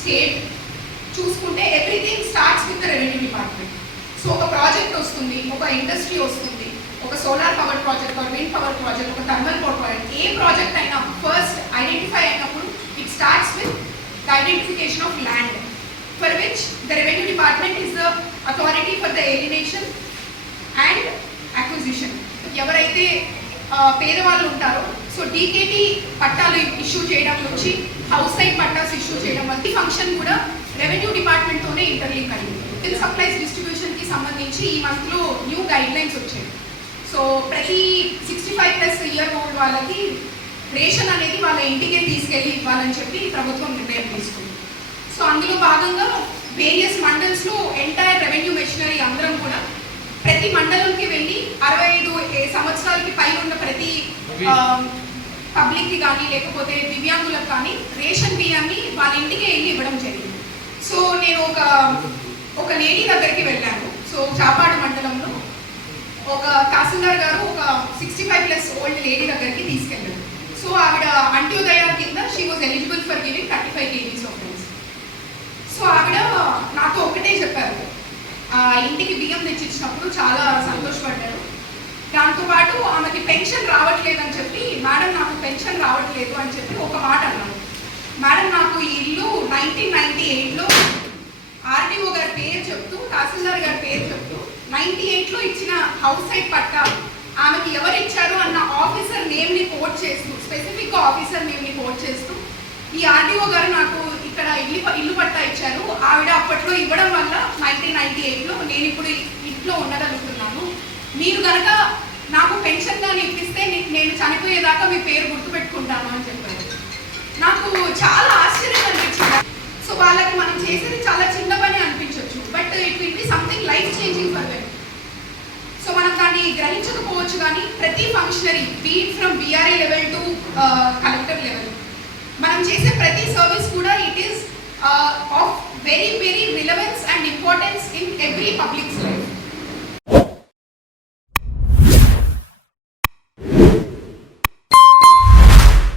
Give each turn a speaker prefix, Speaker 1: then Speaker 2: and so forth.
Speaker 1: State చూసుకుంటే everything starts with revenue department so ఒక project వస్తుంది ఒక ఇండస్ట్రీ వస్తుంది ఒక సోలార్ పవర్ ప్రాజెక్ట్ ఒక విండ్ పవర్ ప్రాజెక్ట్ ఒక థర్మల్ పవర్ ప్రాజెక్ట్ ఏ ప్రాజెక్ట్ అయినా ఫస్ట్ ఐడెంటిఫై అయినప్పుడు it starts with the identification of land for which the revenue department is the authority for the alienation and acquisition ఎవరైతే పేదవాళ్ళు ఉంటారో so DKT పట్టాలు issue చేయడం నుంచి హౌస్ సైడ్ పట్టాస్ ఇష్యూ చేయడం ప్రతి ఫంక్షన్ కూడా రెవెన్యూ డిపార్ట్మెంట్తోనే ఇంటర్లింక్ అయింది. సివిల్ సప్లైస్ డిస్ట్రిబ్యూషన్కి సంబంధించి ఈ మంత్లో న్యూ గైడ్ లైన్స్ వచ్చాయి. సో ప్రతి sixty five plus year old వాళ్ళకి రేషన్ అనేది వాళ్ళ ఇంటికే తీసుకెళ్ళి ఇవ్వాలని చెప్పి ప్రభుత్వం నిర్ణయం తీసుకుంది. సో అందులో భాగంగా వేరియస్ మండల్స్లో ఎంటైర్ రెవెన్యూ మెషినరీ అందరం కూడా ప్రతి మండలంకి వెళ్ళి అరవై ఐదు సంవత్సరాలకి పైన ఉన్న పబ్లిక్కి పబ్లిక్కి కానీ లేకపోతే దివ్యాంగులకు కానీ రేషన్ బియ్యాన్ని వాళ్ళ ఇంటికి వెళ్ళి ఇవ్వడం జరిగింది. సో నేను ఒక ఒక లేడీ దగ్గరికి వెళ్ళాను. సో చాపాడు మండలంలో ఒక తహసీల్దార్ గారు ఒక sixty five plus old lady దగ్గరికి తీసుకెళ్ళాడు సో ఆవిడ అంత్యోదయ కింద she was eligible for giving thirty five KGs of rice so ఆవిడ నాతో ఒకటే చెప్పారు. ఆ ఇంటికి బియ్యం తెచ్చిచ్చినప్పుడు చాలా సంతోషపడి పెన్షన్ రావట్లేదు అని చెప్పి మేడం నాకు పెన్షన్ రావట్లేదు అని చెప్పి ఒక మాట అన్నాను. మేడం నాకు ఈ ఇల్లు నైన్టీన్ నైన్టీ ఎయిట్లో ఆర్టీఓ గారి పేరు చెప్తూ తహసీల్దార్ గారి పేరు చెప్తూ నైన్టీ ఎయిట్లో ఇచ్చిన హౌస్ సైడ్ పట్టా ఆమెకి ఎవరు ఇచ్చారు అన్న ఆఫీసర్ నేమ్ని పోర్ట్ కోట్ చేస్తూ స్పెసిఫిక్ ఆఫీసర్ నేమ్ని పోర్ట్ కోట్ చేస్తూ ఈ ఆర్టీఓ గారు నాకు ఇక్కడ ఇల్లు ఇల్లు పట్టా ఇచ్చారు. ఆవిడ అప్పట్లో ఇవ్వడం వల్ల నైన్టీన్ నైన్టీ ఎయిట్లో నేను ఇప్పుడు ఇంట్లో ఉండగలుగుతున్నాను. మీరు కనుక నాకు పెన్షన్ కానీ ఇప్పిస్తే నేను చనిపోయేదాకా మీ పేరు గుర్తుపెట్టుకుంటాను అని చెప్పారు. నాకు చాలా ఆశ్చర్యం అనిపించింది. సో వాళ్ళకి మనం చేసేది చాలా చిన్న పని అనిపించవచ్చు but it will be something life changing for them so మనం దాన్ని గ్రహించకపోవచ్చు కానీ ప్రతి functionary beat from BRA level to collector level మనం చేసే ప్రతి సర్వీస్ కూడా it is of very very relevance and importance in every public